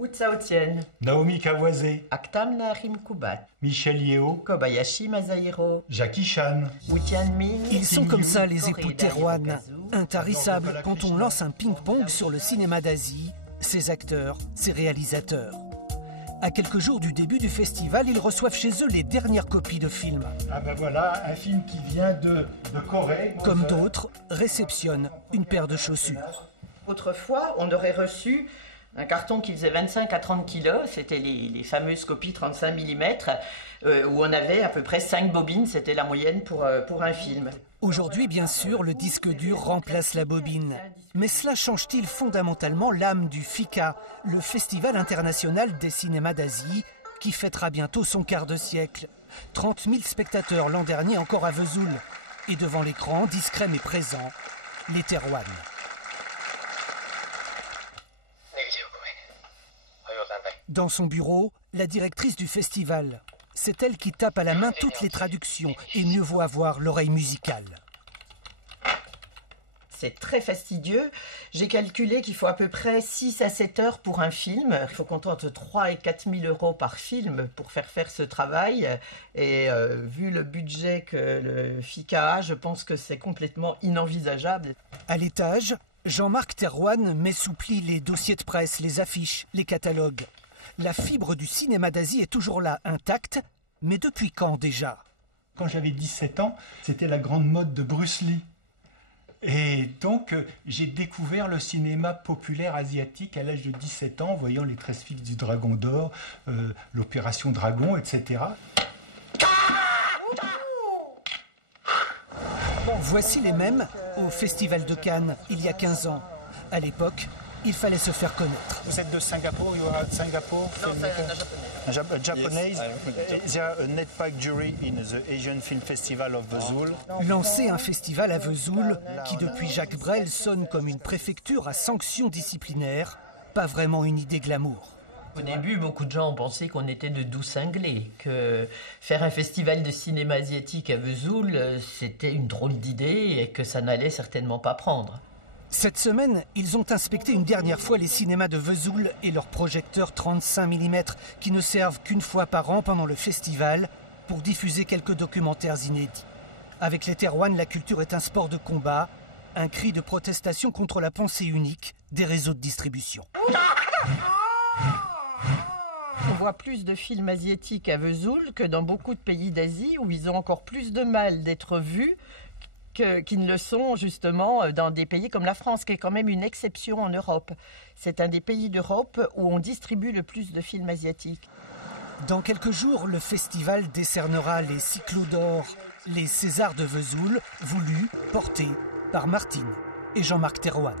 Wu Zhaotian, Naomi Kawase, Aktam Narim Kubat, Michel Yeo, Kobayashi Masahiro, Jackie Chan. Wu Tianming. Ils sont comme ça les époux Thérouane, intarissables quand on lance un ping-pong sur le cinéma d'Asie, ses acteurs, ses réalisateurs. À quelques jours du début du festival, ils reçoivent chez eux les dernières copies de films. Ah ben voilà, un film qui vient de Corée. Comme d'autres, réceptionnent une paire de chaussures. Autrefois, on aurait reçu un carton qui faisait 25 à 30 kilos, c'était les fameuses copies 35 mm, où on avait à peu près 5 bobines, c'était la moyenne pour un film. Aujourd'hui, bien sûr, le disque dur remplace la bobine. Mais cela change-t-il fondamentalement l'âme du FICA, le Festival international des cinémas d'Asie, qui fêtera bientôt son quart de siècle? 30 000 spectateurs l'an dernier encore à Vesoul. Et devant l'écran, discret mais présent, les Thérouane. Dans son bureau, la directrice du festival. C'est elle qui tape à la main toutes les traductions et mieux vaut avoir l'oreille musicale. C'est très fastidieux. J'ai calculé qu'il faut à peu près 6 à 7 heures pour un film. Il faut compter entre 3 et 4 000 euros par film pour faire ce travail. Et vu le budget que le FICA a, je pense que c'est complètement inenvisageable. À l'étage, Jean-Marc Thérouane m'essouplit les dossiers de presse, les affiches, les catalogues. La fibre du cinéma d'Asie est toujours là, intacte, mais depuis quand déjà? Quand j'avais 17 ans, c'était la grande mode de Bruce Lee. Et donc, j'ai découvert le cinéma populaire asiatique à l'âge de 17 ans, en voyant les 13 fils du Dragon d'Or, l'Opération Dragon, etc. Voici les mêmes au Festival de Cannes, il y a 15 ans. À l'époque, il fallait se faire connaître. Vous êtes de Singapour, you are Singapour? Non, c'est un japonais. Japanese. There are a NEDPAC jury in the Asian Film Festival of Vesoul. Lancer un festival à Vesoul, qui depuis Jacques Brel sonne comme une préfecture à sanctions disciplinaires, pas vraiment une idée glamour. Au début, beaucoup de gens ont pensé qu'on était de doux cinglés, que faire un festival de cinéma asiatique à Vesoul, c'était une drôle d'idée et que ça n'allait certainement pas prendre. Cette semaine, ils ont inspecté une dernière fois les cinémas de Vesoul et leurs projecteurs 35 mm qui ne servent qu'une fois par an pendant le festival pour diffuser quelques documentaires inédits. Avec les Thérouane, la culture est un sport de combat, un cri de protestation contre la pensée unique des réseaux de distribution. On voit plus de films asiatiques à Vesoul que dans beaucoup de pays d'Asie où ils ont encore plus de mal d'être vus qu'ils ne le sont justement dans des pays comme la France, qui est quand même une exception en Europe. C'est un des pays d'Europe où on distribue le plus de films asiatiques. Dans quelques jours, le festival décernera les Cyclos d'or, les Césars de Vesoul, voulus, portés par Martine et Jean-Marc Thérouane.